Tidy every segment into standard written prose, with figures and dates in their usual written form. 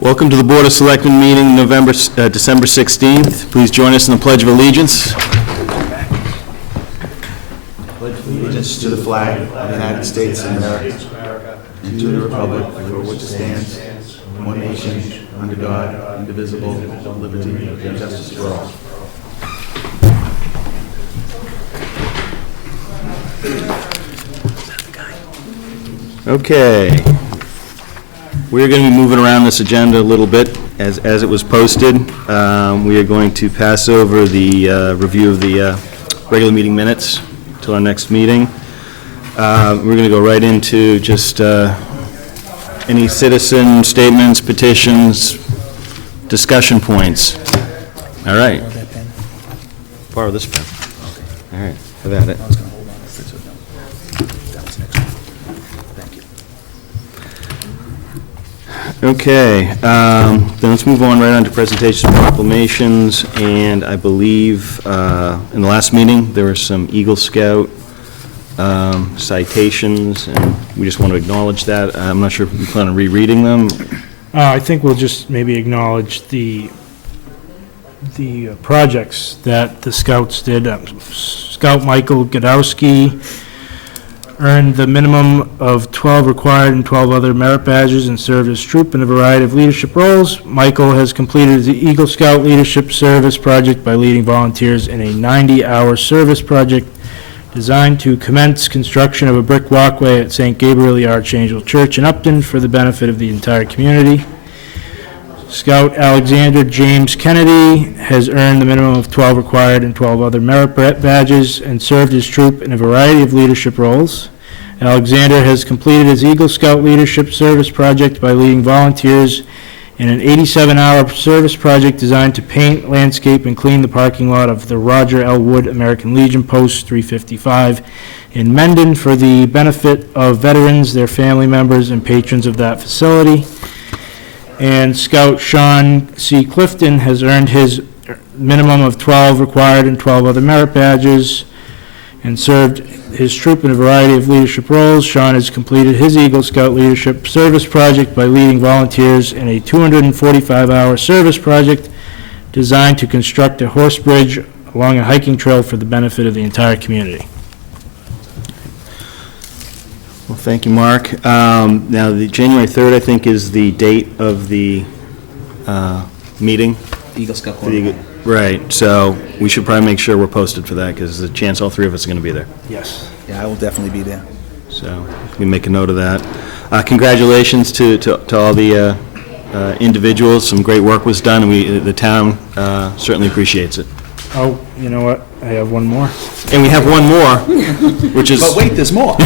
Welcome to the Board of Selectmen meeting December 16th. Please join us in the Pledge of Allegiance. Pledge allegiance to the flag of the United States of America and to the republic for which it stands, one nation, under God, indivisible, with liberty and justice for all. Okay. We're going to be moving around this agenda a little bit as it was posted. We are going to pass over the review of the regular meeting minutes till our next meeting. We're going to go right into just any citizen statements, petitions, discussion points. All right. Borrow this pen. All right, have at it. Okay, then let's move on right on to presentations and proclamations, and I believe in the last meeting there were some Eagle Scout citations, and we just want to acknowledge that. I'm not sure if we plan on rereading them. I think we'll just maybe acknowledge the projects that the Scouts did. Scout Michael Godowski earned the minimum of 12 required and 12 other merit badges and served as troop in a variety of leadership roles. Michael has completed the Eagle Scout Leadership Service Project by leading volunteers in a 90-hour service project designed to commence construction of a brick walkway at St. Gabriel the Archangel Church in Upton for the benefit of the entire community. Scout Alexander James Kennedy has earned the minimum of 12 required and 12 other merit badges and served his troop in a variety of leadership roles. Alexander has completed his Eagle Scout Leadership Service Project by leading volunteers in an 87-hour service project designed to paint, landscape, and clean the parking lot of the Roger L. Wood American Legion Post 355 in Mendon for the benefit of veterans, their family members, and patrons of that facility. And Scout Sean C. Clifton has earned his minimum of 12 required and 12 other merit badges and served his troop in a variety of leadership roles. Sean has completed his Eagle Scout Leadership Service Project by leading volunteers in a 245-hour service project designed to construct a horse bridge along a hiking trail for the benefit of the entire community. Well, thank you, Mark. Now, the January 3rd, I think, is the date of the meeting. Eagle Scout For the right, so we should probably make sure we're posted for that, because there's a chance all three of us are going to be there. Yes. Yeah, I will definitely be there. So we make a note of that. Congratulations to all the individuals. Some great work was done, and the town certainly appreciates it. Oh, you know what? I have one more. And we have one more, which is... But wait, there's more.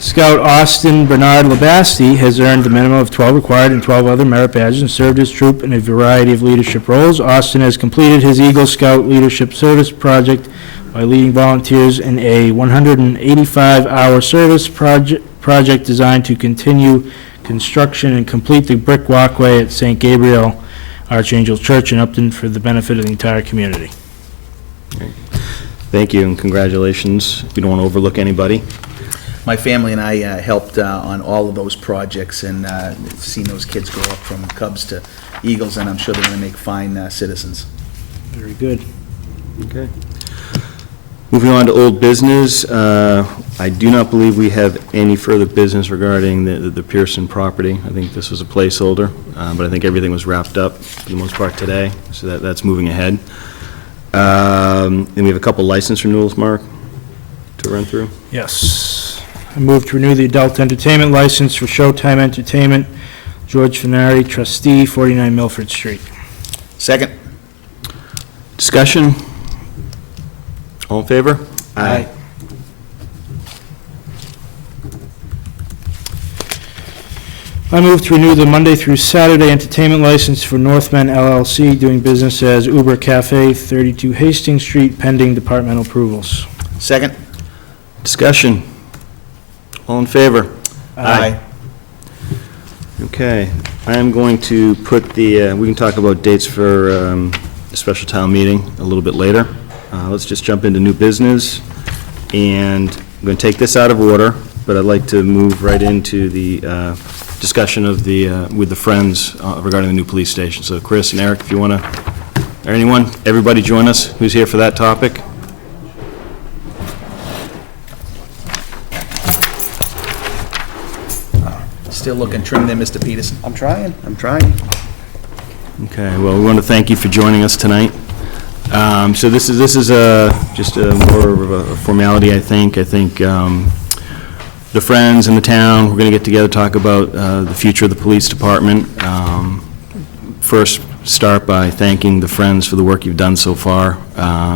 Scout Austin Bernard Labasti has earned the minimum of 12 required and 12 other merit badges and served his troop in a variety of leadership roles. Austin has completed his Eagle Scout Leadership Service Project by leading volunteers in a 185-hour service project designed to continue construction and complete the brick walkway at St. Gabriel Archangel Church in Upton for the benefit of the entire community. Thank you, and congratulations. We don't want to overlook anybody. My family and I helped on all of those projects and seen those kids grow up from Cubs to Eagles, and I'm sure they're going to make fine citizens. Very good. Okay. Moving on to old business, I do not believe we have any further business regarding the Pearson property. I think this was a placeholder, but I think everything was wrapped up for the most part today, so that's moving ahead. And we have a couple license renewals, Mark, to run through. Yes. I move to renew the adult entertainment license for Showtime Entertainment, George Finari, trustee, 49 Milford Street. Second. Discussion? All in favor? Aye. I move to renew the Monday through Saturday entertainment license for Northmen LLC, doing business as Uber Cafe, 32 Hastings Street, pending departmental approvals. Second. Discussion? All in favor? Aye. Okay, I am going to put the, we can talk about dates for the special town meeting a little bit later. Let's just jump into new business, and I'm going to take this out of order, but I'd like to move right into the discussion of the, with the Friends regarding the new police station. So Chris and Eric, if you want to, or anyone, everybody join us who's here for that topic. Still looking trim there, Mr. Peterson. I'm trying. Okay, well, we want to thank you for joining us tonight. So this is just more of a formality, I think. I think the Friends and the town, we're going to get together, talk about the future of the police department. First, start by thanking the Friends for the work you've done so far.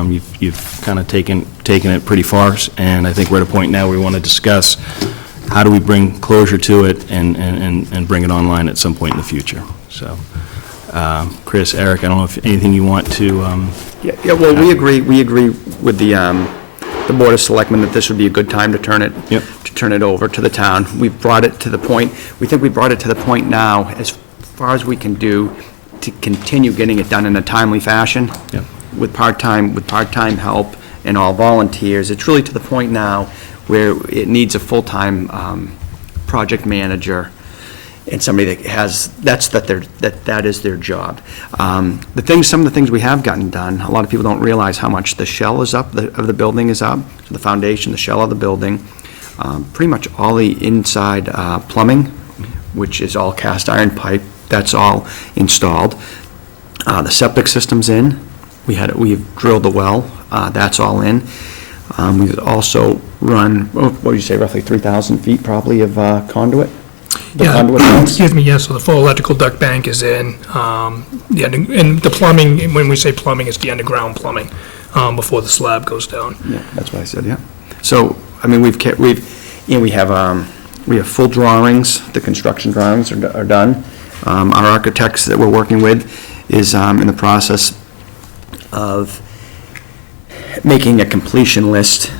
You've kind of taken it pretty far, and I think we're at a point now where we want to discuss how do we bring closure to it and bring it online at some point in the future. So, Chris, Eric, I don't know if anything you want to... Yeah, well, we agree with the Board of Selectmen that this would be a good time to turn it over to the town. We've brought it to the point, we think we brought it to the point now, as far as we can do, to continue getting it done in a timely fashion. Yep. With part-time help and all volunteers. It's really to the point now where it needs a full-time project manager and somebody that has, that is their job. Some of the things we have gotten done, a lot of people don't realize how much the shell is up, of the building is up, so the foundation, the shell of the building, pretty much all the inside plumbing, which is all cast iron pipe, that's all installed. The septic system's in. We've drilled the well, that's all in. We've also run, what would you say, roughly 3,000 feet probably of conduit? Excuse me, yes, so the full electrical duct bank is in, and the plumbing, when we say plumbing, it's the underground plumbing, before the slab goes down. Yeah, that's what I said, yeah. So, I mean, we have full drawings, the construction drawings are done. Our architects that we're working with is in the process of making a completion list,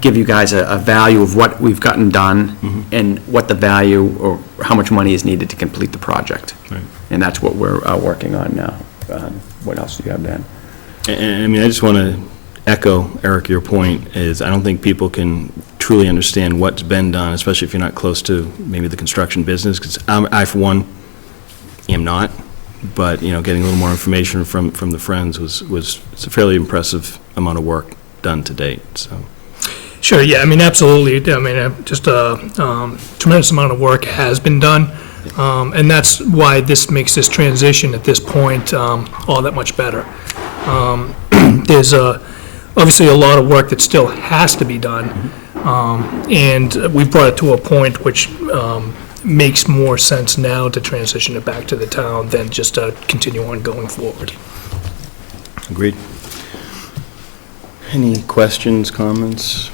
give you guys a value of what we've gotten done and what the value or how much money is needed to complete the project. Right. And that's what we're working on now. What else do you have, Dan? And I mean, I just want to echo, Eric, your point, is I don't think people can truly understand what's been done, especially if you're not close to maybe the construction business, because I, for one, am not. But, you know, getting a little more information from the Friends was it's a fairly impressive amount of work done to date, so. Sure, yeah, I mean, absolutely, I mean, just a tremendous amount of work has been done, and that's why this makes this transition at this point all that much better. There's obviously a lot of work that still has to be done, and we've brought it to a point which makes more sense now to transition it back to the town than just to continue on going forward. Agreed. Any questions, comments?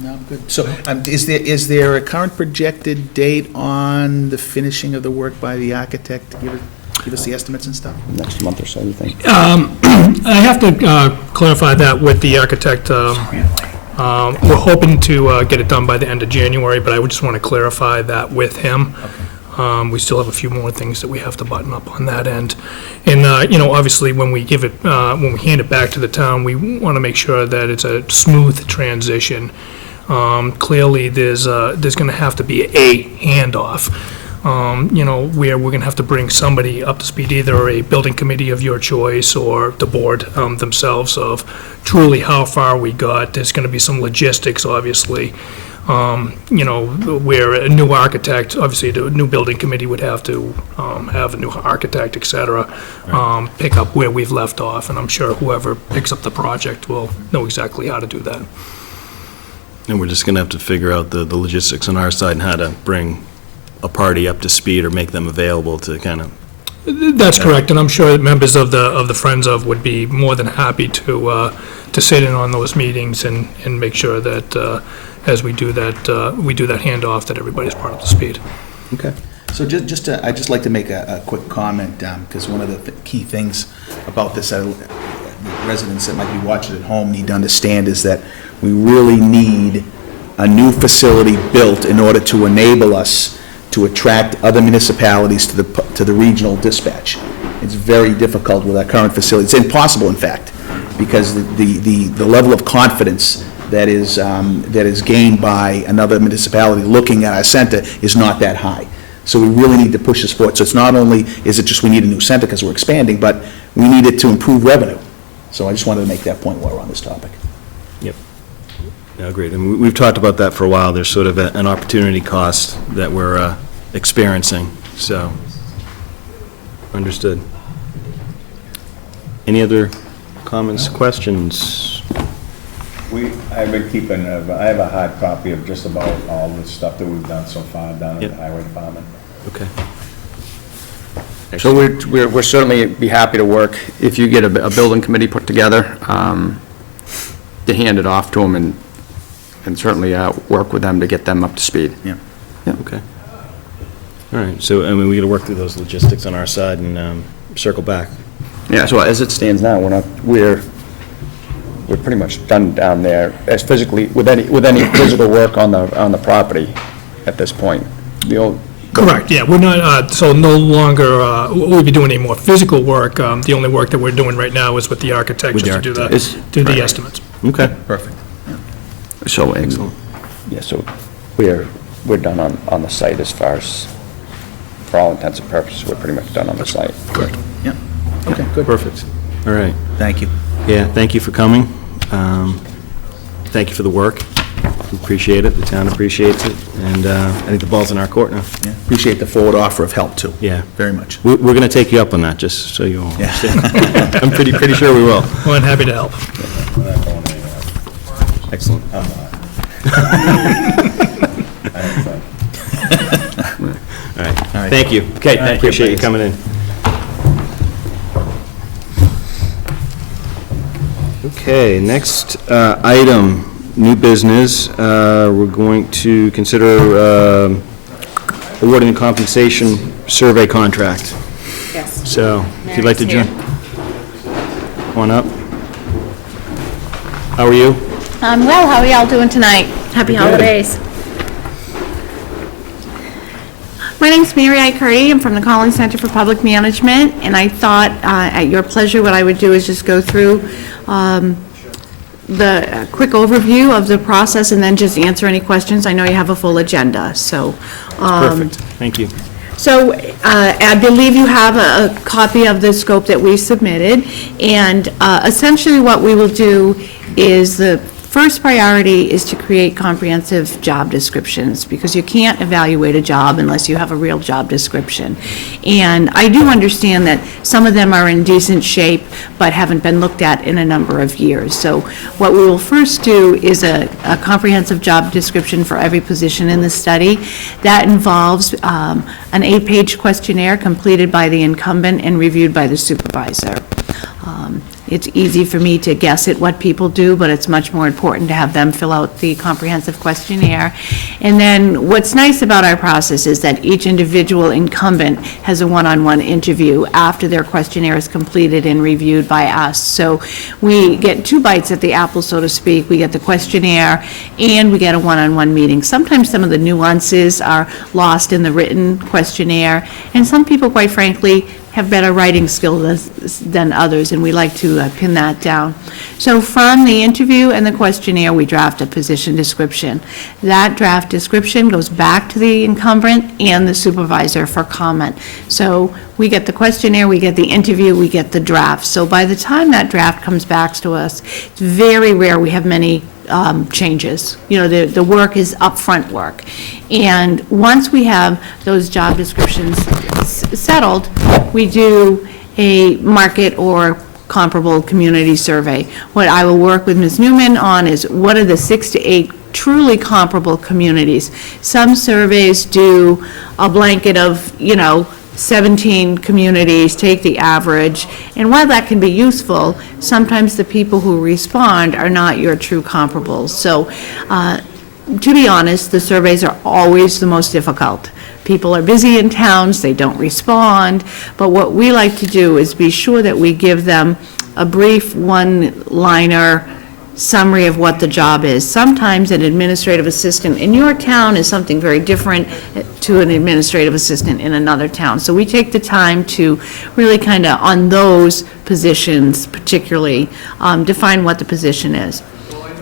No, good. So, is there a current projected date on the finishing of the work by the architect to give us the estimates and stuff? Next month or so, you think? I have to clarify that with the architect. We're hoping to get it done by the end of January, but I would just want to clarify that with him. We still have a few more things that we have to button up on that end. And, obviously, when we when we hand it back to the town, we want to make sure that it's a smooth transition. Clearly, there's going to have to be a handoff, where we're going to have to bring somebody up to speed, either a building committee of your choice or the board themselves, of truly how far we got. There's going to be some logistics, obviously, where a new architect, obviously the new building committee would have to have a new architect, et cetera, pick up where we've left off, and I'm sure whoever picks up the project will know exactly how to do that. And we're just going to have to figure out the logistics on our side and how to bring a party up to speed or make them available to kind of... That's correct, and I'm sure that members of the Friends of would be more than happy to sit in on those meetings and make sure that as we do that handoff, that everybody's brought up to speed. Okay. So I'd just like to make a quick comment, because one of the key things about this, residents that might be watching at home need to understand, is that we really need a new facility built in order to enable us to attract other municipalities to the regional dispatch. It's very difficult with our current facility. It's impossible, in fact, because the level of confidence that is gained by another municipality looking at our center is not that high. So we really need to push this forward. So it's not only, is it just we need a new center because we're expanding, but we need it to improve revenue. So I just wanted to make that point while we're on this topic. Yep. Yeah, agreed. And we've talked about that for a while. There's sort of an opportunity cost that we're experiencing, so, understood. Any other comments, questions? I've been keeping, I have a hard copy of just about all the stuff that we've done so far down in Yep. the highway department. Okay. So we're certainly be happy to work, if you get a building committee put together, to hand it off to them and certainly work with them to get them up to speed. Yeah. Okay. All right, so, I mean, we got to work through those logistics on our side and circle back. Yeah, so as it stands now, we're pretty much done down there as physically, with any physical work on the property at this point. Correct, yeah, we're not, so no longer, we'll be doing any more physical work. The only work that we're doing right now is with the architect, With the just to do architect. do the estimates. Okay. Perfect. So, yeah, so we're done on the site as far as, for all intents and purposes, we're pretty much done on the site. Correct. Yeah. Okay, good. Perfect. All right. Thank you. Yeah, thank you for coming. Thank you for the work. We appreciate it, the town appreciates it, and I think the ball's in our court now. Yeah. Appreciate the forward offer of help, too. Yeah. Very much. We're going to take you up on that, just so you all Yeah. understand. I'm pretty sure we will. Well, I'm happy to help. We're not going anywhere. Excellent. I'm not. I don't think. All right. right. Thank you. Okay, thank you. Appreciate you coming in. Okay, next item, new business. We're going to consider awarding a compensation survey contract. Yes. So, if you'd like to join, come on up. How are you? Well, how are y'all doing tonight? Happy holidays. My name's Mary Icurdy. I'm from the Collins Center for Public Management, and I thought, at your pleasure, what I would do is just go through the quick overview of the process and then just answer any questions. I know you have a full agenda, so. Perfect, thank you. So I believe you have a copy of the scope that we submitted, and essentially what we will do is the first priority is to create comprehensive job descriptions, because you can't evaluate a job unless you have a real job description. And I do understand that some of them are in decent shape, but haven't been looked at in a number of years. So what we will first do is a comprehensive job description for every position in the study. That involves an 8-page questionnaire completed by the incumbent and reviewed by the supervisor. It's easy for me to guess at what people do, but it's much more important to have them fill out the comprehensive questionnaire. And then what's nice about our process is that each individual incumbent has a one-on-one interview after their questionnaire is completed and reviewed by us. So we get 2 bites at the apple, so to speak. We get the questionnaire and we get a one-on-one meeting. Sometimes some of the nuances are lost in the written questionnaire, and some people, quite frankly, have better writing skills than others, and we like to pin that down. So from the interview and the questionnaire, we draft a position description. That draft description goes back to the incumbent and the supervisor for comment. So we get the questionnaire, we get the interview, we get the draft. So by the time that draft comes back to us, it's very rare we have many changes. You know, the work is upfront work. And once we have those job descriptions settled, we do a market or comparable community survey. What I will work with Ms. Newman on is what are the 6 to 8 truly comparable communities. Some surveys do a blanket of, 17 communities, take the average, and while that can be useful, sometimes the people who respond are not your true comparables. So, to be honest, the surveys are always the most difficult. People are busy in towns, they don't respond, but what we like to do is be sure that we give them a brief one-liner summary of what the job is. Sometimes an administrative assistant in your town is something very different to an administrative assistant in another town. So we take the time to really kind of, on those positions particularly, define what the position is.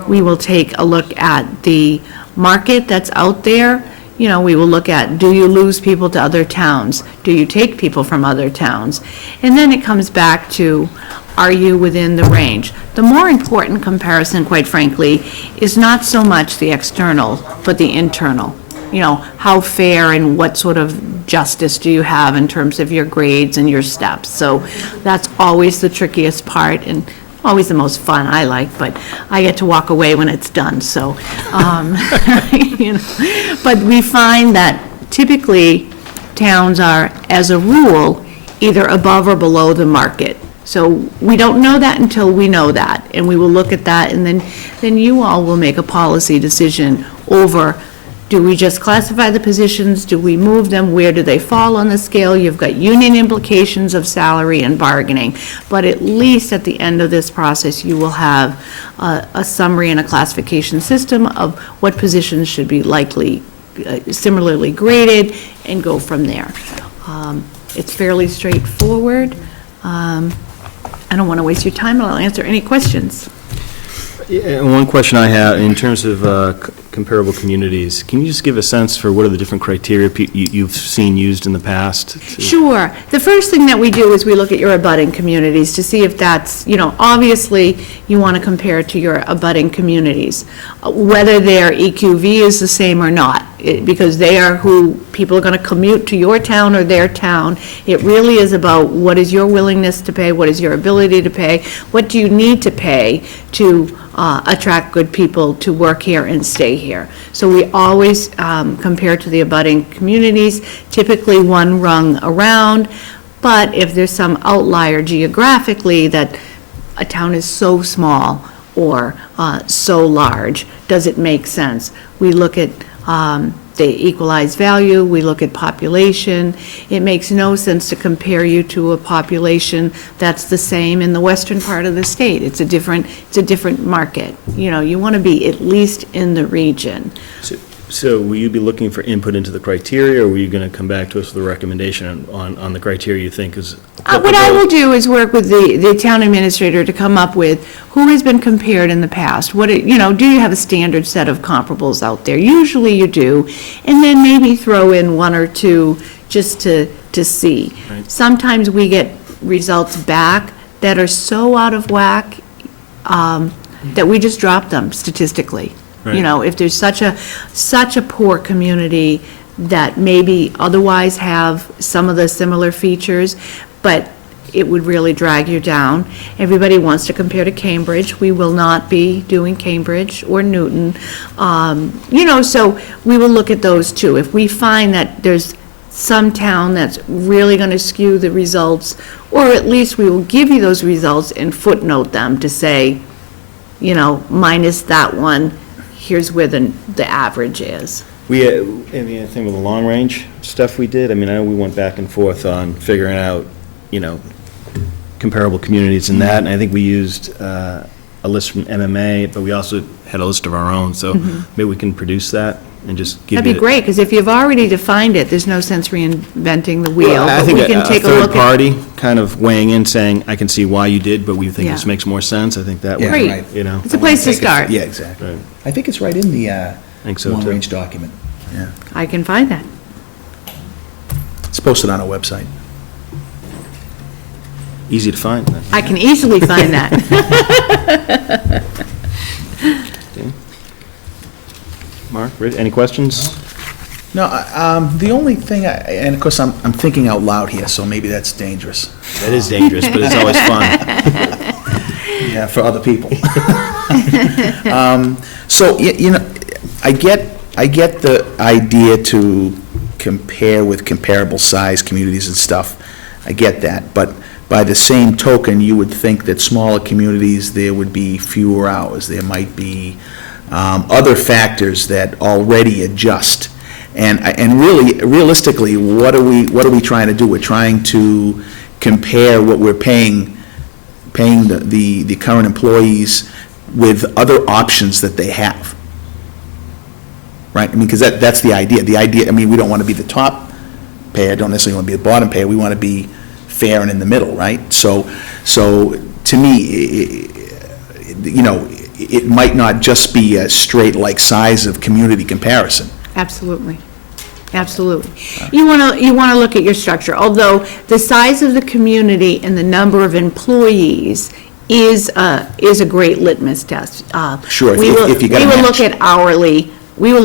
We will take a look at the market that's out there. we will look at, do you lose people to other towns? Do you take people from other towns? And then it comes back to, are you within the range? The more important comparison, quite frankly, is not so much the external, but the internal. How fair and what sort of justice do you have in terms of your grades and your steps? So that's always the trickiest part and always the most fun, I like, but I get to walk away when it's done, so, But we find that typically towns are, as a rule, either above or below the market. So we don't know that until we know that, and we will look at that, and then you all will make a policy decision over, do we just classify the positions, do we move them, where do they fall on the scale? You've got union implications of salary and bargaining, but at least at the end of this process, you will have a summary and a classification system of what positions should be likely similarly graded, and go from there. It's fairly straightforward. I don't want to waste your time, I'll answer any questions. Yeah, and one question I have, in terms of comparable communities, can you just give a sense for what are the different criteria you've seen used in the past? Sure. The first thing that we do is we look at your abutting communities to see if that's, obviously, you want to compare to your abutting communities, whether their EQV is the same or not, because they are who people are going to commute to your town or their town. It really is about what is your willingness to pay, what is your ability to pay, what do you need to pay to attract good people to work here and stay here. So we always compare to the abutting communities, typically one rung around, but if there's some outlier geographically that a town is so small or so large, does it make sense? We look at the equalized value, we look at population. It makes no sense to compare you to a population that's the same in the western part of the state. It's a different market. You want to be at least in the region. So will you be looking for input into the criteria, or were you going to come back to us with a recommendation on the criteria you think is applicable? What I will do is work with the town administrator to come up with who has been compared in the past. Do you have a standard set of comparables out there? Usually you do, and then maybe throw in one or two just to see. Right. Sometimes we get results back that are so out of whack that we just drop them statistically. Right. If there's such a poor community that maybe otherwise have some of the similar features, but it would really drag you down. Everybody wants to compare to Cambridge. We will not be doing Cambridge or Newton. So we will look at those too. If we find that there's some town that's really going to skew the results, or at least we will give you those results and footnote them to say, minus that one, here's where the average is. I think with the long-range stuff we did, I know we went back and forth on figuring out, comparable communities in that, and I think we used a list from MMA, but we also had a list of our own, so maybe we can produce that and just give you... That'd be great, because if you've already defined it, there's no sense reinventing the wheel. Well, I but think we can a take third look at. party kind of weighing in, saying, I can see why you did, but we think Yeah. this makes more sense. I think that Yeah, would, Great. right. It's a place to start. Yeah, exactly. Right. I think it's right in the think so, too. long-range document. Yeah. I can find that. It's posted on our website. Easy to find. I can easily find that. Okay. Mark, Rich, any questions? No, the only thing, and of course, I'm thinking out loud here, so maybe that's dangerous. That is dangerous, but it's always fun. Yeah, for other people. So, I get the idea to compare with comparable size communities and stuff. I get that, but by the same token, you would think that smaller communities, there would be fewer hours. There might be other factors that already adjust. And really, realistically, what are we trying to do? We're trying to compare what we're paying the current employees with other options that they have. Right? because that's the idea. The idea, we don't want to be the top payer, don't necessarily want to be the bottom payer. We want to be fair and in the middle, right? So to me, it might not just be a straight size of community comparison. Absolutely. Absolutely. You want to look at your structure, although the size of the community and the number of employees is a great litmus test. Sure, if We you- will- if you got a We will match.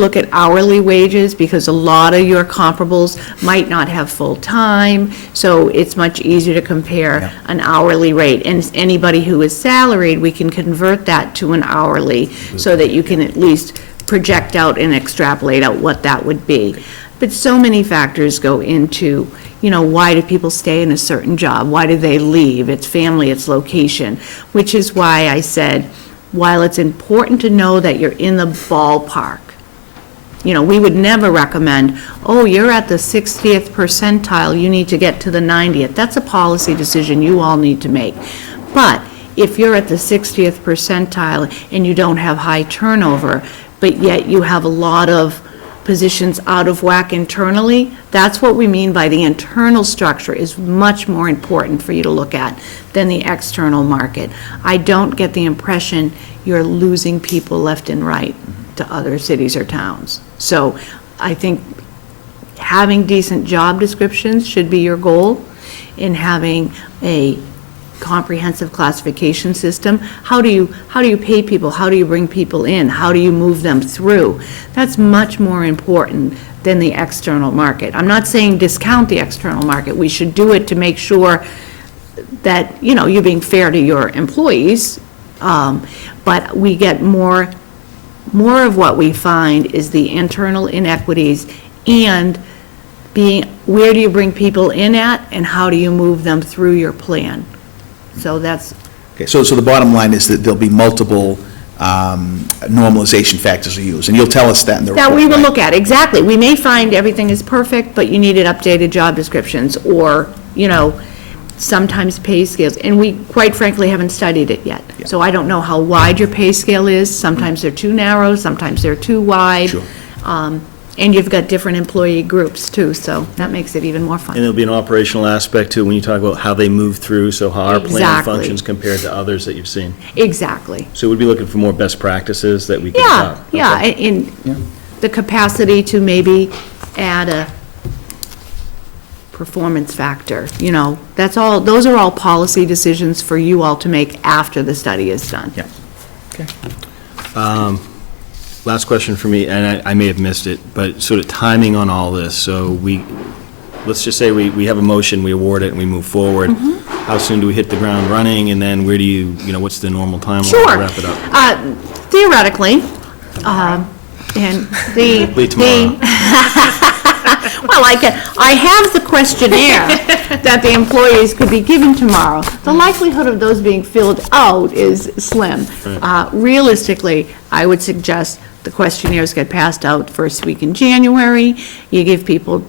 look at hourly wages, because a lot of your comparables might not have full-time, so it's much easier to compare an hourly rate. And anybody who is salaried, we can convert that to an hourly, so that you can at least project out and extrapolate out what that would be. But so many factors go into, why do people stay in a certain job? Why do they leave? It's family, it's location, which is why I said, while it's important to know that you're in the ballpark, we would never recommend, oh, you're at the 60th percentile, you need to get to the 90th. That's a policy decision you all need to make. But if you're at the 60th percentile and you don't have high turnover, but yet you have a lot of positions out of whack internally, that's what we mean by the internal structure is much more important for you to look at than the external market. I don't get the impression you're losing people left and right to other cities or towns. So I think having decent job descriptions should be your goal, in having a comprehensive classification system. How do you pay people? How do you bring people in? How do you move them through? That's much more important than the external market. I'm not saying discount the external market. We should do it to make sure that, you're being fair to your employees, but we get more of what we find is the internal inequities, and where do you bring people in at, and how do you move them through your plan? So that's, Okay, so the bottom line is that there'll be multiple normalization factors to use, and you'll tell us that in the report, that we will right? look at, exactly. We may find everything is perfect, but you needed updated job descriptions, or, sometimes pay scales, and we, quite frankly, haven't studied it yet. Yeah. So I don't know how wide your pay scale is. Sometimes they're too narrow, sometimes they're too wide. Sure. And you've got different employee groups, too, so that makes it even more And fun. there'll be an operational aspect too, when you talk about how they move through, so how our plan Exactly. functions compared to others that you've seen. Exactly. So we'd be looking for more best practices that we could Yeah, adopt. yeah, Okay. in the capacity to maybe add a performance factor, that's all, those are all policy decisions for you all to make after the study is done. Yeah. Last question for me, and I may have missed it, but sort of timing on all this. So let's just say we have a motion, we award it, and we move forward. How soon do we hit the ground running, and then where do you, what's the normal timeline Sure. to wrap it up? Theoretically, and the... Lead tomorrow. Well, I have the questionnaire that the employees could be given tomorrow. The likelihood of those being filled out is slim. Realistically, I would suggest the questionnaires get passed out first week in January. You give people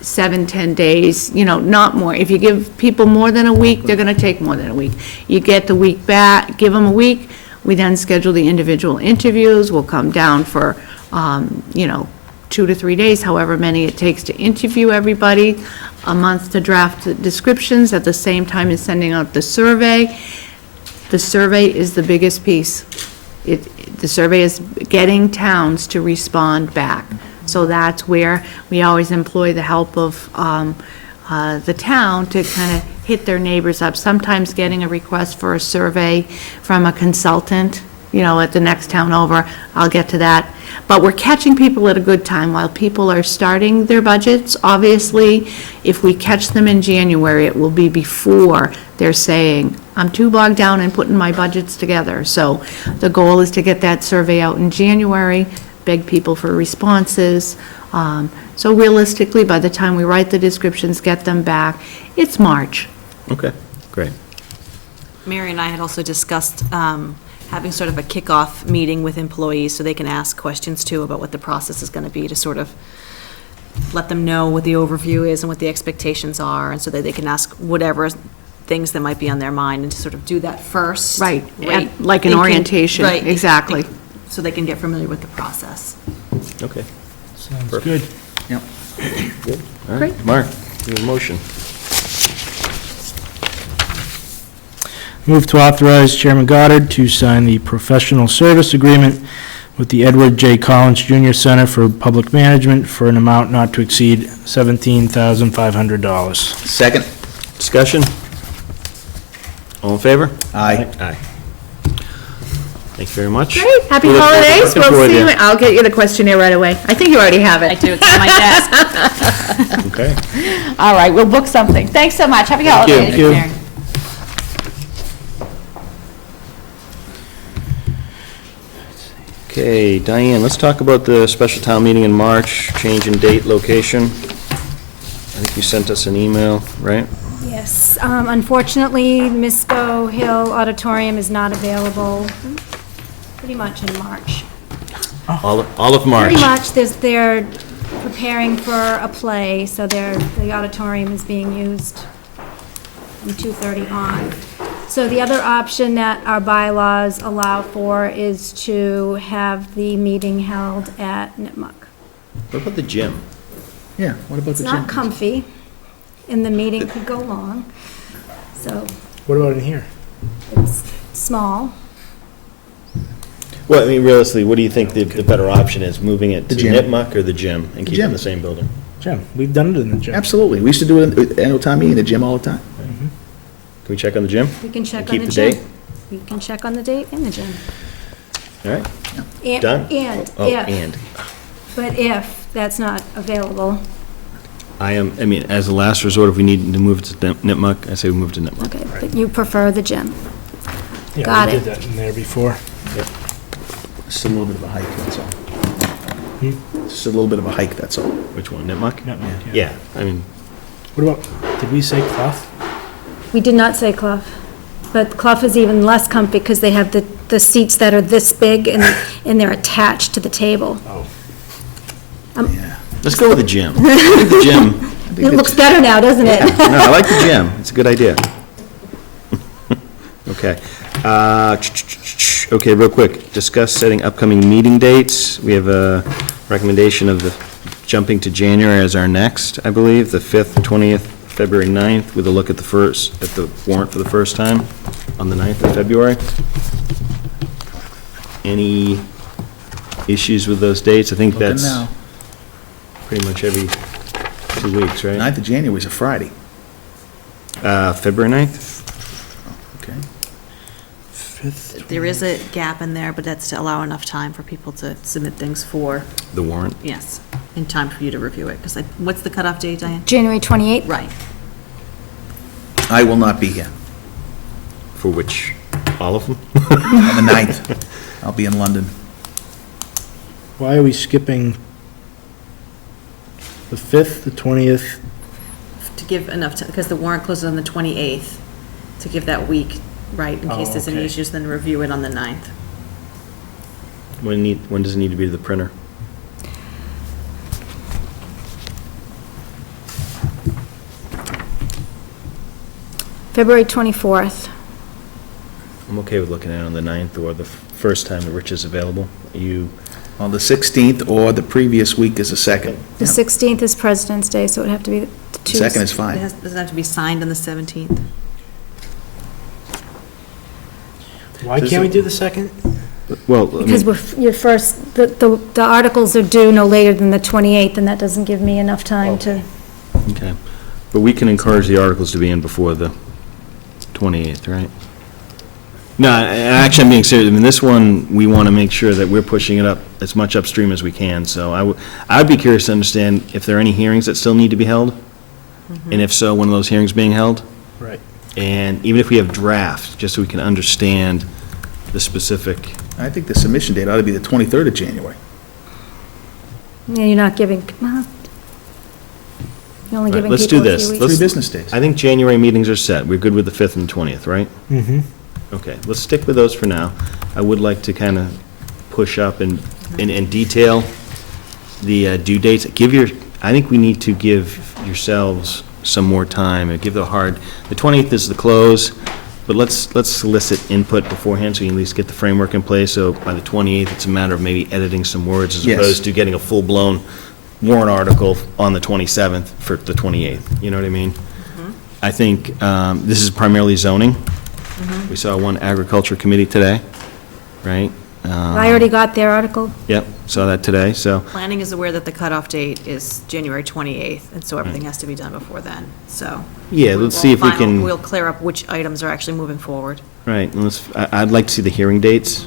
7-10 days, not more. If you give people more than a week, they're going to take more than a week. You get the week back, give them a week. We then schedule the individual interviews. We'll come down for, 2 to 3 days, however many it takes to interview everybody, a month to draft the descriptions at the same time as sending out the survey. The survey is the biggest piece. The survey is getting towns to respond back. So that's where we always employ the help of the town to kind of hit their neighbors up. Sometimes getting a request for a survey from a consultant, at the next town over, I'll get to that. But we're catching people at a good time while people are starting their budgets. Obviously, if we catch them in January, it will be before they're saying, I'm too bogged down in putting my budgets together. So the goal is to get that survey out in January, beg people for responses. So realistically, by the time we write the descriptions, get them back, it's March. Okay, great. Mary and I had also discussed having sort of a kickoff meeting with employees so they can ask questions too about what the process is going to be, to sort of let them know what the overview is and what the expectations are, and so that they can ask whatever things that might be on their mind, and to sort of do that first. Right, like an orientation, Right. exactly. So they can get familiar with the process. Okay. Sounds Perfect. good. Yep. All right, Great. Mark, your motion. Move to authorize Chairman Goddard to sign the professional service agreement with the Edward J. Collins Jr. Center for Public Management for an amount not to exceed $17,500. Second? Discussion? All in favor? Aye. Aye. Thank you very much. Great, happy We look- holidays. looking We'll forward see to- you. I'll get you the questionnaire right away. I think you already have I it. do, it's on my desk. Okay. All right, we'll book something. Thanks so much. Happy holidays. Thank you. Mary. Okay, Diane, let's talk about the special town meeting in March, change in date, location. I think you sent us an email, right? Yes, unfortunately, Misco Hill Auditorium is not available pretty much in March. All of March. Pretty much, they're preparing for a play, so the auditorium is being used from 2:30 on. So the other option that our bylaws allow for is to have the meeting held at Nipmuc. What about the gym? Yeah, what about It's the not gym? comfy, and the meeting could go long, so What about in here? it's small. Well, I mean, realistically, what do you think the better option is, moving it The to gym. Nipmuc or the gym, and keep it in gym. the same building? Jim, we've done it in the gym. Absolutely. We used to do it at annual town meeting, in the gym all the time. Can we check on the gym? We can check And on keep the the gym. date? We can check on the date in the gym. All right, And- done? And Oh, if, and. but if that's not available, I mean, as a last resort, if we need to move it to Nipmuc, I say we move to Nipmuc. okay, but you prefer the gym. Yeah, Got we it. did that in there before. It's a little bit of a hike, that's all. Hmm? It's a little bit of a hike, that's all. Which one, Nipmuc? Nipmuc, Yeah, I mean, What about, did we say Clough? We did not say Clough, but Clough is even less comfy because they have the seats that are this big and they're attached to the table. Yeah. let's go with the gym. I think the gym, It looks better now, doesn't it? no, I like the gym, it's a good idea. Okay. Okay, real quick, discuss setting upcoming meeting dates. We have a recommendation of the jumping to January as our next, I believe, the 5th, 20th, February 9th, with a look at the warrant for the first time on the 9th of February. Any issues with those dates? I think Looking that's now. pretty much every 2 weeks, right? 9th of January is a Friday. February 9th? Okay. There is a gap in there, but that's to allow enough time for people to submit things for, The warrant? yes, in time for you to review it, because what's the cutoff date, Diane? January 28th? Right. I will not be here For which, all of them? on the 9th. I'll be in London. Why are we skipping the 5th, the 20th? To give enough time, because the warrant closes on the 28th, to give that week, right, in case Oh, there's any okay. issues, then review it on the 9th. When does it need to be to the printer? February 24th. I'm okay with looking at it on the 9th or the first time that Rich is available. You, On the 16th or the previous week is the 2nd. The 16th is President's Day, so it would have to be the Tuesday. 2nd is It fine. doesn't have to be signed on the 17th. Why can't we do the 2nd? well, I Because mean, your first, the articles are due no later than the 28th, and that doesn't give me enough time to, okay. But we can encourage the articles to be in before the 28th, right? No, actually, I'm being serious. I mean, this one, we want to make sure that we're pushing it up as much upstream as we can. So I'd be curious to understand if there are any hearings that still need to be held, and if so, when are those hearings being held? Right. And even if we have drafts, just so we can understand the specific, I think the submission date ought to be the 23rd of January. you're not giving, well, you're only Right, giving let's people do a this. few weeks. Let's- 3 business days. I think January meetings are set. We're good with the 5th and 20th, right? Mm-hmm. Okay, let's stick with those for now. I would like to kind of push up and detail the due dates. I think we need to give yourselves some more time, and give the 20th is the close, but let's solicit input beforehand, so you at least get the framework in place, so by the 28th, it's a matter of maybe editing some words, as Yes. opposed to getting a full-blown warrant article on the 27th for the 28th, you know what I mean? I think this is primarily zoning. We saw one agriculture committee today, right? I already got their article. Yep, saw that today, so, Planning is aware that the cutoff date is January 28th, and so everything has to be done before then, so. yeah, let's see if we can, We'll clear up which items are actually moving forward. right, and I'd like to see the hearing dates,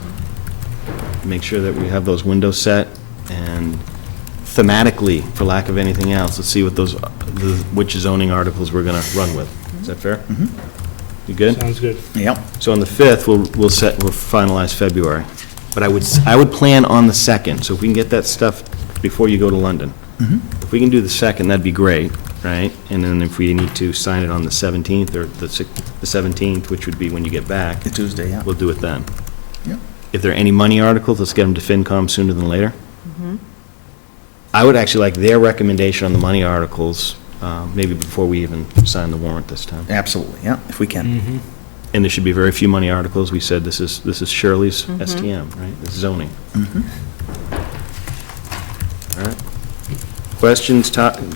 make sure that we have those windows set, and thematically, for lack of anything else, let's see what which zoning articles we're gonna run with. Is that fair? You good? Sounds good. Yep. So on the 5th, we'll finalize February. But I would plan on the 2nd, so if we can get that stuff before you go to London. If we can do the 2nd, that'd be great, right? And then if we need to sign it on the 17th or the 17th, which would be when you get back, The Tuesday, yeah. we'll do it then. Yep. If there are any money articles, let's get them to FinCom sooner than later. I would actually like their recommendation on the money articles, maybe before we even sign the warrant this time. Absolutely, yeah, if we can. And there should be very few money articles. We said this is Shirley's STM, right? It's zoning. All right. Questions,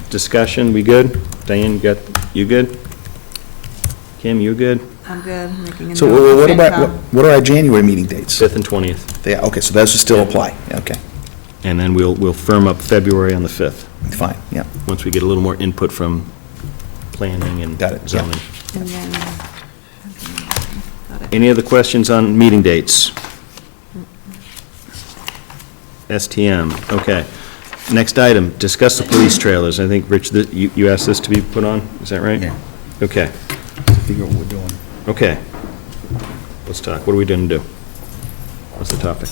discussion, we good? Diane, you good? Kim, you good? I'm good, making a So note what of about, FinCom. what are our January meeting dates? 5th and 20th. Yeah, okay, so those will still apply, okay, And then we'll firm up February on the 5th, fine, yeah. once we get a little more input from planning and Got it, yeah. zoning. And then, got it. Any other questions on meeting dates? STM, okay. Next item, discuss the police trailers. I think, Rich, you asked this to be put on, is that right? Yeah. Okay, Figure out what we're doing. okay. Let's talk. What are we going to do? What's the topic?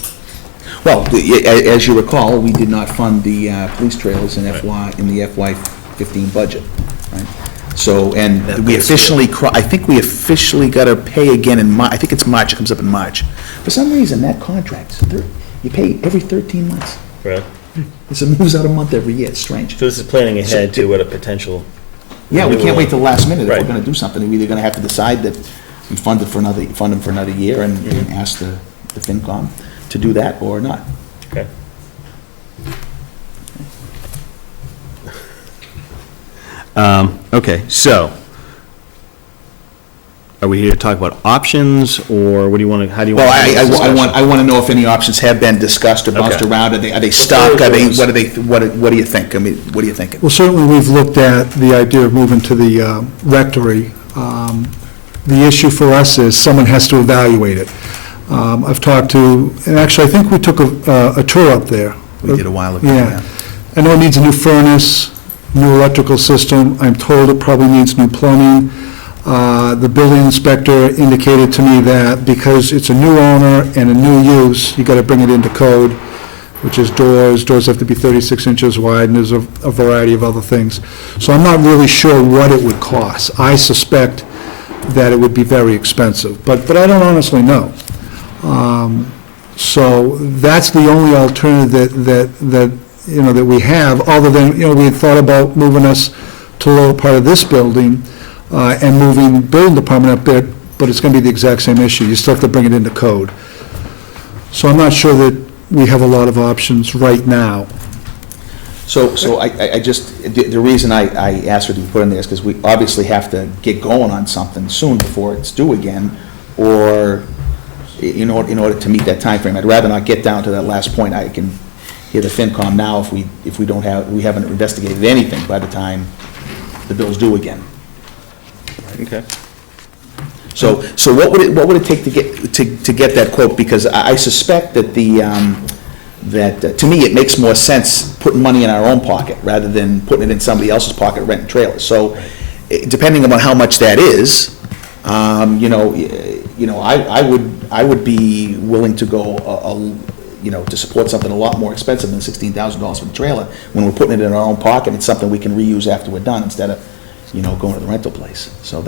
Well, as you recall, we did not fund the police trailers in the FY15 budget, right? So, and we officially, I think we officially got to pay again in I think it's March, it comes up in March. For some reason, that contract, you pay every 13 months. Right. It moves out a month every year, it's strange. So this is planning ahead to what a potential... Yeah, we can't wait till the last minute if Right. we're going to do something. We're either going to have to decide that we fund them for another year and ask the FinCom to do that or not. Okay. Okay, so, are we here to talk about options, or what do you want to, how do you want Well, to... I want to know if any options have been discussed or bounced Okay. around. Are they stuck? throw those. What do you think? I mean, what are you thinking? Well, certainly, we've looked at the idea of moving to the rectory. The issue for us is someone has to evaluate it. I've talked to, and actually, I think we took a tour up there. We did a while ago, Yeah. I know it needs a new furnace, new electrical system. I'm told it probably needs new plumbing. The building inspector indicated to me that because it's a new owner and a new use, you got to bring it into code, which is doors. Doors have to be 36 inches wide, and there's a variety of other things. So I'm not really sure what it would cost. I suspect that it would be very expensive, but I don't honestly know. So that's the only alternative that we have, other than, we had thought about moving us to the lower part of this building and moving the building department up there, but it's going to be the exact same issue. You still have to bring it into code. So I'm not sure that we have a lot of options right now. So I just, the reason I asked her to be put in there is because we obviously have to get going on something soon before it's due again, or in order to meet that time frame. I'd rather not get down to that last point. I can hear the FinCom now if we haven't investigated anything by the time the bill's due again. Okay. So what would it take to get that quote? Because I suspect that to me, it makes more sense putting money in our own pocket rather than putting it in somebody else's pocket, renting trailers. So depending on how much that is, I would be willing to go to support something a lot more expensive than $16,000 for the trailer. When we're putting it in our own pocket, it's something we can reuse after we're done instead of going to the rental place. So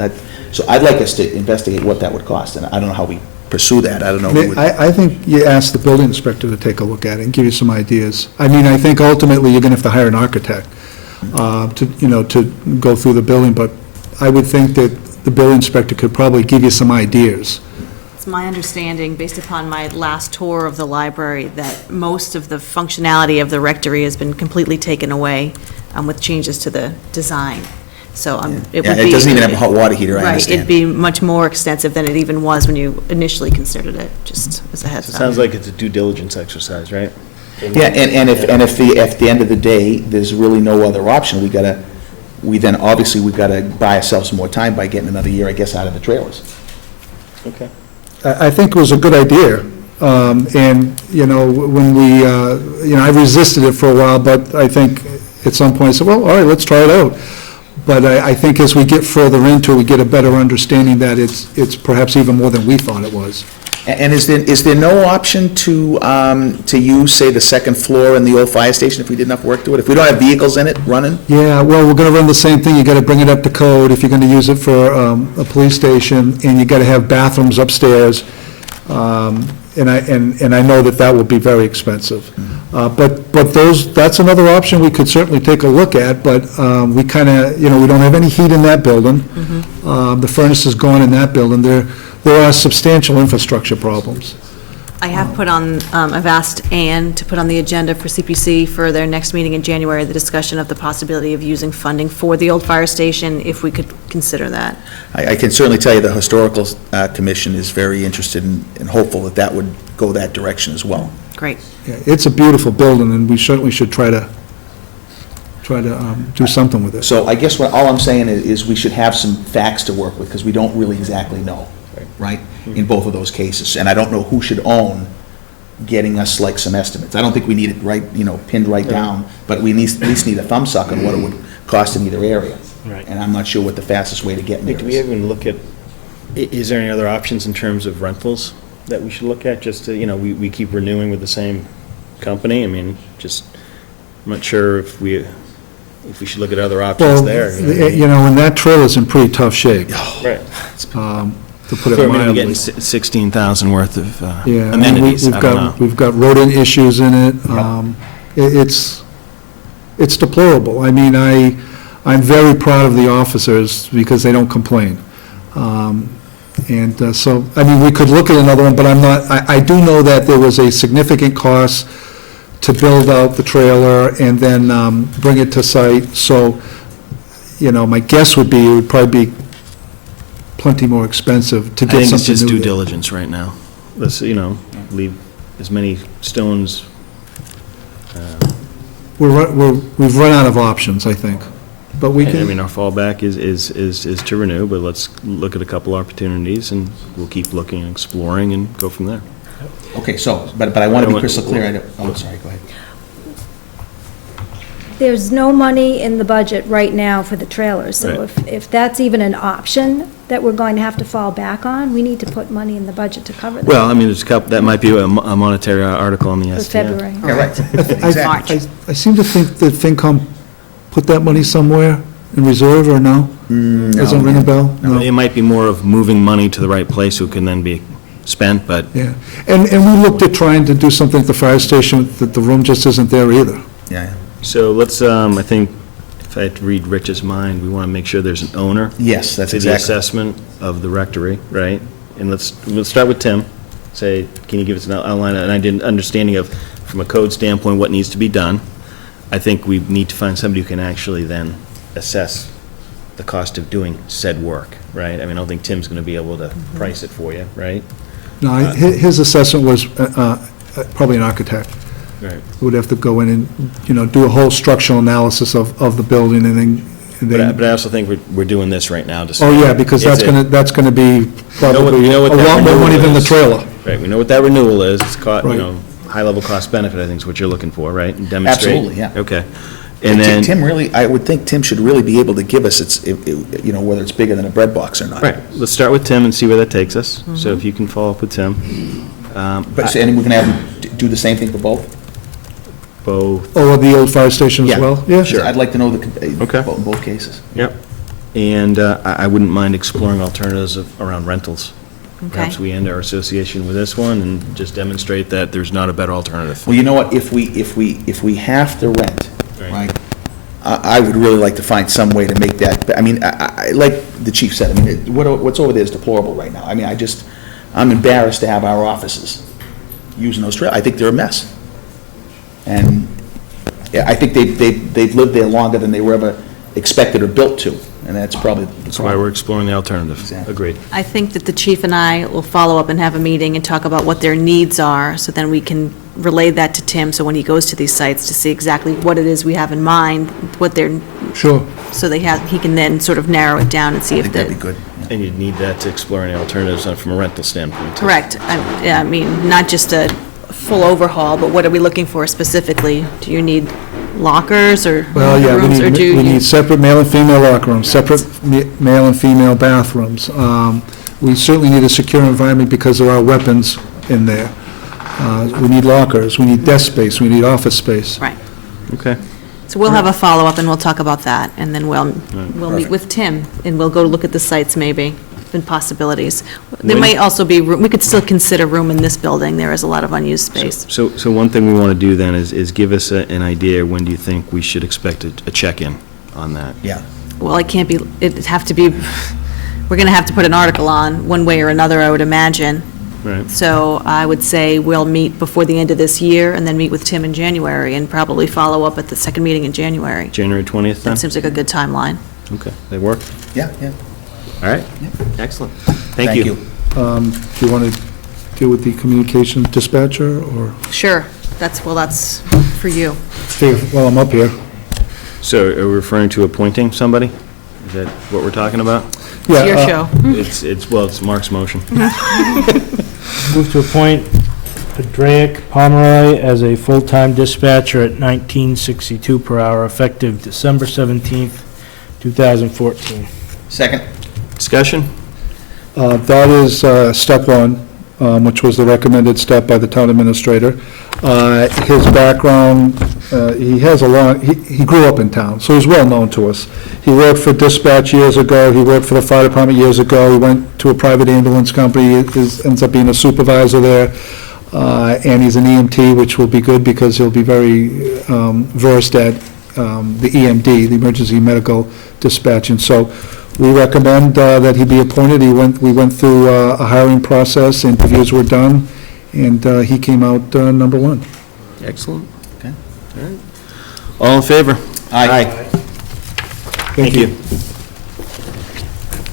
I'd like us to investigate what that would cost, and I don't know how we pursue that. I don't know. who would- I think you ask the building inspector to take a look at it and give you some ideas. I mean, I think ultimately you're going to have to hire an architect to go through the building, but I would think that the building inspector could probably give you some ideas. It's my understanding, based upon my last tour of the library, that most of the functionality of the rectory has been completely taken away with changes to the design. So it Yeah, would be. it doesn't even have a hot water heater, I Right, understand. it'd be much more extensive than it even was when you initially considered it, just as a heads It up. sounds like it's a due diligence exercise, right? Yeah, and if at the end of the day, there's really no other option, we've gotta buy ourselves some more time by getting another year, I guess, out of the trailers. Okay. I think it was a good idea. And, when we, I resisted it for a while, but I think at some point I said, well, all right, let's try it out. But I think as we get further into it, we get a better understanding that it's perhaps even more than we thought it was. And is there no option to use, say, the second floor in the old fire station if we did enough work to it? If we don't have vehicles in it running? Yeah, well, we're going to run the same thing. You got to bring it up to code if you're going to use it for a police station, and you got to have bathrooms upstairs. And I know that will be very expensive. But that's another option we could certainly take a look at, but we kind of, we don't have any heat in that building. The furnace is gone in that building. There are substantial infrastructure problems. I have put on, I've asked Ann to put on the agenda for CPC for their next meeting in January, the discussion of the possibility of using funding for the old fire station, if we could consider that. I can certainly tell you the Historical Commission is very interested and hopeful that would go that direction as well. Great. Yeah, it's a beautiful building, and we certainly should try to do something with it. So I guess all I'm saying is we should have some facts to work with, because we don't really exactly know, right, in both of those cases. And I don't know who should own getting us like some estimates. I don't think we need it right, pinned right down, but we at least need a thumb suck on what it would cost in either area. Right. And I'm not sure what the fastest way to get there Do we is. even look at, is there any other options in terms of rentals that we should look at? Just to, we keep renewing with the same company. I mean, I'm not sure if we should look at other options Well, there. and that trailer's in pretty tough shape, Right. to put it So maybe mildly. getting 16,000 worth of Yeah, and amenities, I don't know. we've got rodent issues in it. It's deplorable. I mean, I'm very proud of the officers because they don't complain. So, I mean, we could look at another one, but I do know that there was a significant cost to build out the trailer and then bring it to site. So, my guess would be it would probably be plenty more expensive to I get think something it's just new due there. diligence right now. Let's, leave as many stones. We've run out of options, I think. But we I can, mean, our fallback is to renew, but let's look at a couple opportunities, and we'll keep looking and exploring and go from there. Okay, so, but I want to be crystal clear. Sorry, go ahead. There's no money in the budget right now for the trailers, so Right. if that's even an option that we're going to have to fall back on, we need to put money in the budget to cover that. Well, I mean, there's a couple, that might be a monetary article on the For STM. February. Yeah, right. Exactly. I seem to think that FinCom put that money somewhere in reserve, or no? Doesn't ring a bell? No. It might be more of moving money to the right place, who can then be spent, but Yeah, and we looked at trying to do something at the fire station, that the room just isn't there either. Yeah. so let's, I think, if I had to read Rich's mind, we want to make sure there's an owner Yes, that's to the exactly. assessment of the rectory, right? And we'll start with Tim. Say, can you give us an outline, an understanding of, from a code standpoint, what needs to be done? I think we need to find somebody who can actually then assess the cost of doing said work, right? I mean, I don't think Tim's going to be able to price it for you, right? No, his assessment was probably an architect. Right. Would have to go in and, do a whole structural analysis of the building, and then, But I also think we're doing this right now to. oh, yeah, because that's gonna be probably you know what a that lot more money renewal than the is. trailer. Right, we know what that renewal is, it's Right. high-level cost benefit, I think is what you're looking for, right? And demonstrate. Absolutely, yeah. Okay. And then. Tim really, I would think Tim should really be able to give us, whether it's bigger than a bread box or not. Right, let's start with Tim and see where that takes us. So if you can follow up with Tim. But, and we can have him do the same thing for both? Both. Oh, the old fire station as well? Yeah, Sure. I'd like to know Okay. both cases. Yep. And I wouldn't mind exploring alternatives around rentals. Perhaps we end our association with this one and just demonstrate that there's not a better alternative. Well, you know what, if we have to rent, Right. right, I would really like to find some way to make that, I mean, I like the chief said, I mean, what's over there is deplorable right now. I mean, I'm embarrassed to have our offices using those trailers. I think they're a mess. And yeah, I think they've lived there longer than they were ever expected or built to, and that's probably the That's why we're exploring the alternative. Exactly. Agreed. I think that the chief and I will follow up and have a meeting and talk about what their needs are, so then we can relay that to Tim, so when he goes to these sites, to see exactly what it is we have in mind, what they're, Sure. so he can then sort of narrow it down and see I if think that'd be good. And you'd need that to explore any alternatives from a rental standpoint, too. Correct. I mean, not just a full overhaul, but what are we looking for specifically? Do you need lockers or Well, yeah, rooms, or do we you? need separate male and female locker rooms, separate male and female bathrooms. We certainly need a secure environment because there are weapons in there. We need lockers, we need desk space, we need office space. Right. Okay. So we'll have a follow-up and we'll talk about that, and then we'll meet with Tim, and we'll go look at the sites maybe, and possibilities. There When- might also be, we could still consider room in this building, there is a lot of unused space. So one thing we want to do then is give us an idea, when do you think we should expect a check-in on that? Yeah. Well, it can't be, it'd have to be, we're gonna have to put an article on, one way or another, I would imagine. Right. So I would say we'll meet before the end of this year, and then meet with Tim in January, and probably follow up at the second meeting in January. January 20th then? That seems like a good timeline. Okay, they work? Yeah, yeah. All right, excellent. Thank you. Do you want to deal with the communication dispatcher, or, Sure, that's for you. well, I'm up here. So are we referring to appointing somebody? Is that what we're talking about? Yeah, It's your show. It's Mark's motion. Move to appoint Padraic Pomeroy as a full-time dispatcher at $19.62 per hour, effective December 17th, 2014. Second? Discussion? That is step one, which was the recommended step by the town administrator. His background, he has a long, he grew up in town, so he's well-known to us. He worked for dispatch years ago, he worked for the fire department years ago, he went to a private ambulance company, ends up being a supervisor there, and he's an EMT, which will be good because he'll be very versed at the EMD, the emergency medical dispatching. So we recommend that he be appointed. We went through a hiring process, interviews were done, and he came out number one. Excellent. Okay. All right. All in favor? Aye. Thank you.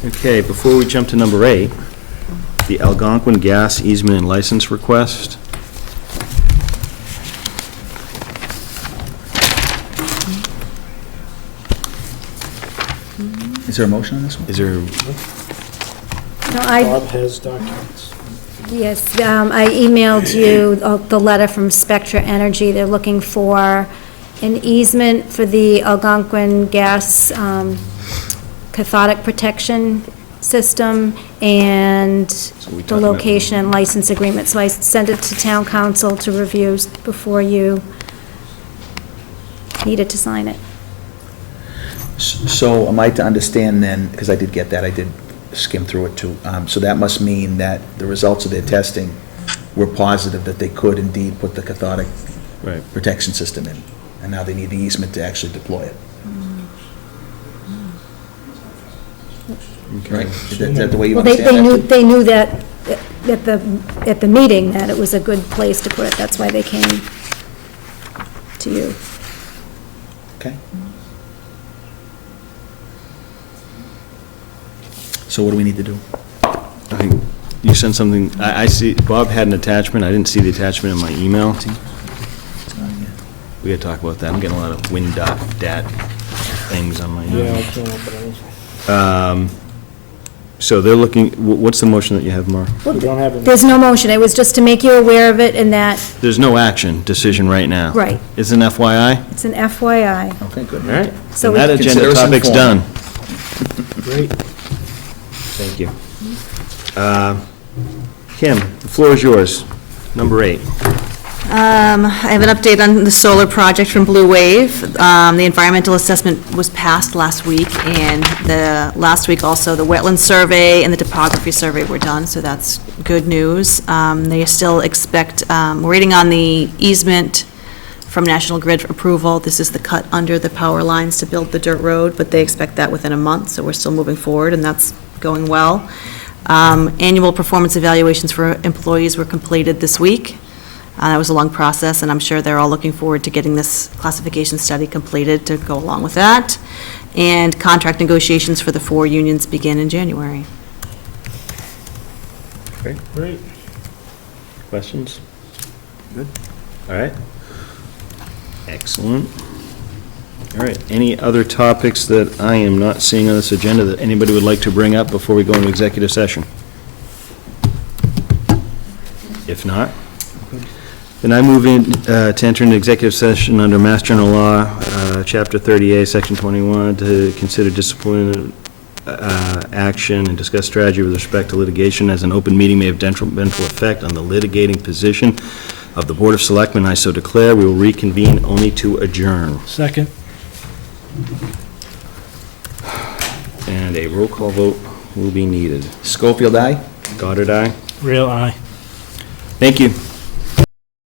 Okay, before we jump to number 8, the Algonquin gas easement and license request. Is there a motion on this one? Is there, No, I, Bob has documents. yes, I emailed you the letter from Spectra Energy. They're looking for an easement for the Algonquin gas cathodic protection system and we the talking about- location and license agreement. So I sent it to town council to review before you needed to sign it. So am I to understand then, because I did get that, I did skim through it too, so that must mean that the results of their testing were positive that they could indeed put the cathodic right. protection system in, and now they need the easement to actually deploy it. Right? Is that the way you Well, understand that? they knew that at the meeting, that it was a good place to put it. That's why they came to you. Okay. So what do we need to do? I think you sent something, I see, Bob had an attachment, I didn't see the attachment in my email. We gotta talk about that, I'm getting a lot of win.dat things on my email. I can't open anything. So they're looking, what's the motion that you have, Mark? We don't have it. There's no motion. It was just to make you aware of it and that, There's no action, decision right now. right, It's an FYI? it's an FYI. Okay, good. All right. So Then that we- agenda Consider us topic's done. informed. Great. Thank you. Kim, the floor is yours. Number 8. I have an update on the solar project from Blue Wave. The environmental assessment was passed last week, and last week also, the wetland survey and the topography survey were done, so that's good news. They still expect, we're waiting on the easement from National Grid approval. This is the cut under the power lines to build the dirt road, but they expect that within a month, so we're still moving forward, and that's going well. Annual performance evaluations for employees were completed this week. That was a long process, and I'm sure they're all looking forward to getting this classification study completed to go along with that. And contract negotiations for the 4 unions begin in January. Great. Questions? Good. All right. Excellent. All right, any other topics that I am not seeing on this agenda that anybody would like to bring up before we go into executive session? If not, then I move in to enter into executive session under Mass General Law, Chapter 30A, Section 21, to consider discipline action and discuss strategy with respect to litigation, as an open meeting may have detrimental effect on the litigating position of the Board of Selectmen. I so declare. We will reconvene only to adjourn. Second. And a roll call vote will be needed. Schofield, aye? Goddard, aye? Real aye. Thank you.